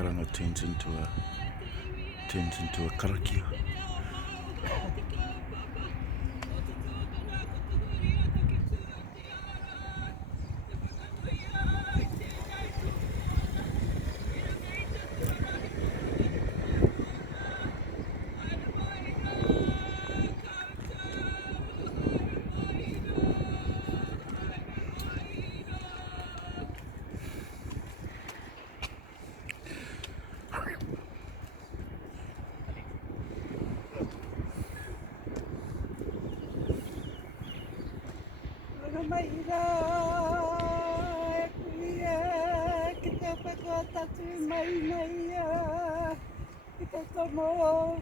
karanga turns into a karakia. Maira e kuia ki te whakatatu mai ia ki te tomo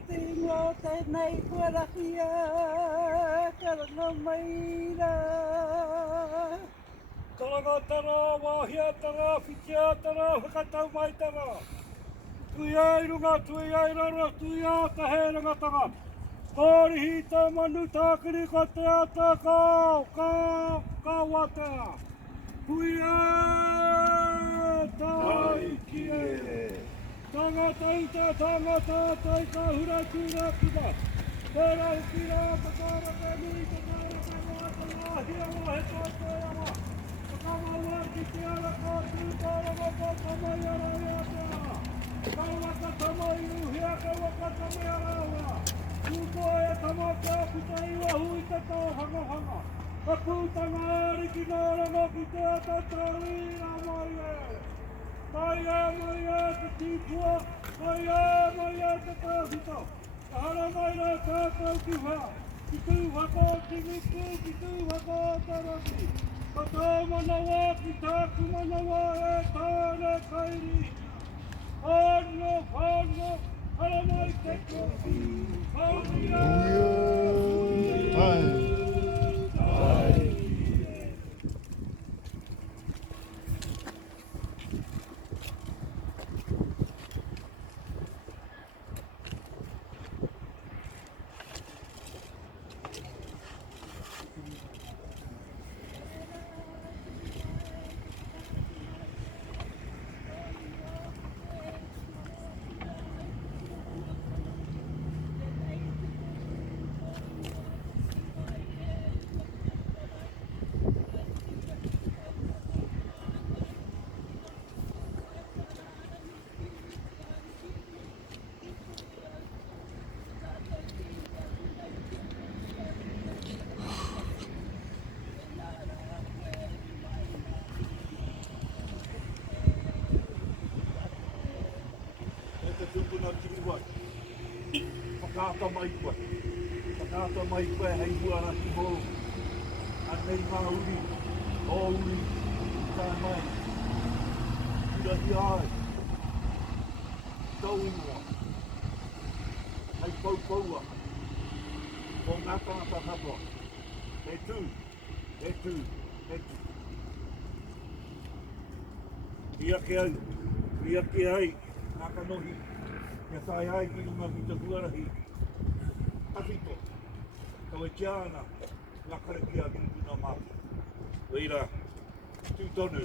te ingoa tēnei kuarahia karanga maira. Karanga tara, wahia tara, whitia tara, whakatau mai tara. Tui ai runga, tui ai rara, tui a tahe rangatanga. Kōrihi tā manu tākiri ko te ata ka wata. Hui e tai ki e. Tangata uta, tangata tai ka hura tūra kiwa. Tērā uki rā, takara te nui, takara te wata wahia wahe tō ama. Takamaua ki te ara ka tūtara waka tamai ara ea tēra. Ka waka tamai uhia, ka waka tamai ara ua. Tūko e tamaka puta iwa hui te tō hanga. Ka pūtanga ari ki ngā ranga ki te atatari a mai e. Mai e te tīpua, mai e te tāwhita. Ka hara mai rā tātou ki wha. Ki tū whako ki miku, ki tū whako te raki. Ka tō manawa ki tāku manawa e tāne kairi. Whāngo, hara mai te kofi. Tūpuna kiri wai. Whakaata mai koe. Whakaata mai koe hei huara ki hou. Anei ngā uri, o uri, tā mai. Urahi ai. Tau ingoa. Hei paupaua. O ngā tangata katoa. He tū. Ia ke au. Nā kanohi. Kia tai ai ki runga ki te huarahi. Tawhito. Kau e tiana. Ngā karakia ki nguna mātu. Weira. Tūtonu.